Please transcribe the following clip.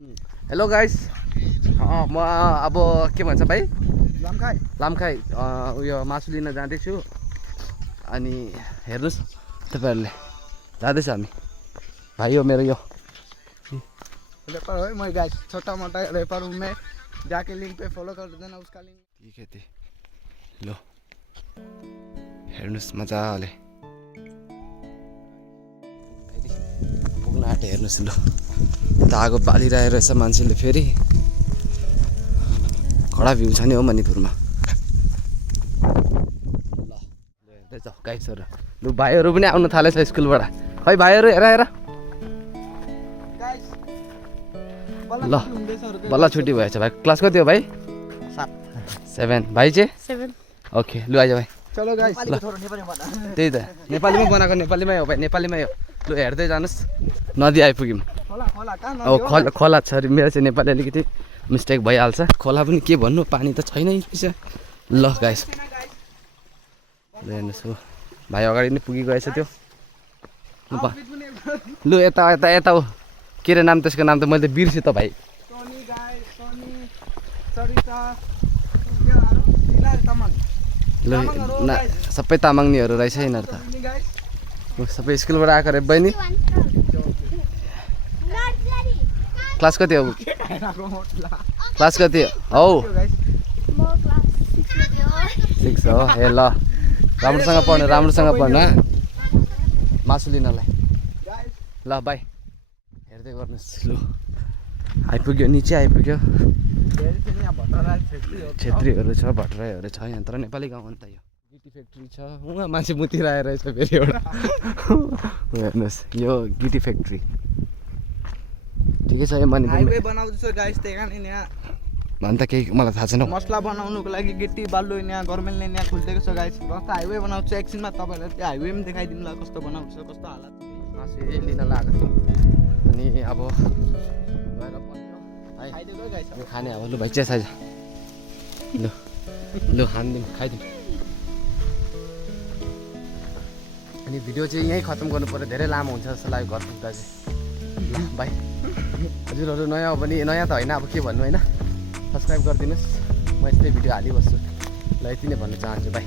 Hello guys, म अब के भन्छ भाइ लामखाई उयो मासु लिन जाँदैछु। अनि हेर्नुहोस् तपाईँहरूले जाँदैछ हामी। भाइ हो मेरो यो रेपर हो मैं गाइस, छोटा मोटा रेपर हूँ मैं। जाके लिंक पे फॉलो कर देना उसका लिंक। ठीक है ती लो हेर्नुहोस् मजाले पुग्न आँटे। हेर्नुहोस् ल त आगो बालिरहेको रहेछ मान्छेले। फेरि कडा भ्यू छ नि हो मणिपुरमा। ल हेर्दै जाऊ गाइसहरू। लु भाइहरू पनि आउनु थालेछ स्कुलबाट। खै भाइहरू हेर हेर ल बल्ल छुट्टी भएछ भाइ। क्लास कति हो भाइ? 7 भाइ चाहिँ 7 ओके लु आइज भाइ। चलो गाइस त्यही त नेपालीमा बनाएको, नेपालीमै हो भाइ, नेपालीमै हो। लु हेर्दै जानुहोस् नदी आइपुग्यौँ। खोला खोला कहाँ नदी अब हो? खोला छ अरे। मेरो चाहिँ नेपाली अलिकति मिस्टेक भइहाल्छ। खोला पनि के भन्नु, पानी त छैन रहेछ। ल गाइस ल हेर्नुहोस् हो भाइ अगाडि नै पुगिगएछ त्यो। लु यता यता यता हो के अरे नाम त्यसको नाम त मैले त बिर्सेँ त भाइ। सोनी गाइस, सोनी सरिता दिला तमन। ल सबै तामाङनीहरू रहेछ यिनीहरू त। सबै स्कुलबाट आएको रे। बहिनी क्लास कति हो? क्लास कति हौ? 6 हो। ए ल राम्रोसँग पढ्नु, राम्रोसँग पढ्नु मासु लिनलाई। ल बाई हेर्दै गर्नुहोस्। लु आइपुग्यो, निचे आइपुग्यो। छेत्रीहरू छ, भट्टराईहरू छ यहाँ। तर नेपाली गाउँ अन्त यो गिटी फ्याक्ट्री छ। उहाँ मान्छे मुतिरहेको रहेछ फेरि एउटा। हेर्नुहोस् यो गिटी फ्याक्ट्री ठिकै छ। यो मणिपुरमा हाईवे बनाउँदैछ गाइस, त्यही कारण यहाँ भन्दा केही मलाई थाहा छैन। मसला बनाउनुको लागि गिट्टी बालु यहाँ गभर्मेन्टले यहाँ खोलिदिएको छ गाइस। रस्ता हाईवे बनाउँछ। एकछिनमा तपाईँलाई त्यो हाईवे पनि देखाइदिउँला कस्तो बनाउँछ, कस्तो हालत। मासु यही लिन लागेको थियो। अनि अब गएर खाइदिएको गाइस। यो खाने अब लु भाइ चाहिँ साइज लु लु खानिदिउँ, खाइदिउँ। अनि भिडियो चाहिँ यहीँ खत्तम गर्नु पर्यो, धेरै लामो हुन्छ जस्तो लाग्यो घर पुग्दा चाहिँ। ल भाइ हजुरहरू नयाँ हो भने, नयाँ त होइन अब के भन्नु होइन, सब्सक्राइब गरिदिनुहोस्। म यस्तै भिडियो हालिबस्छु। ल यति नै भन्न चाहन्छु भाइ।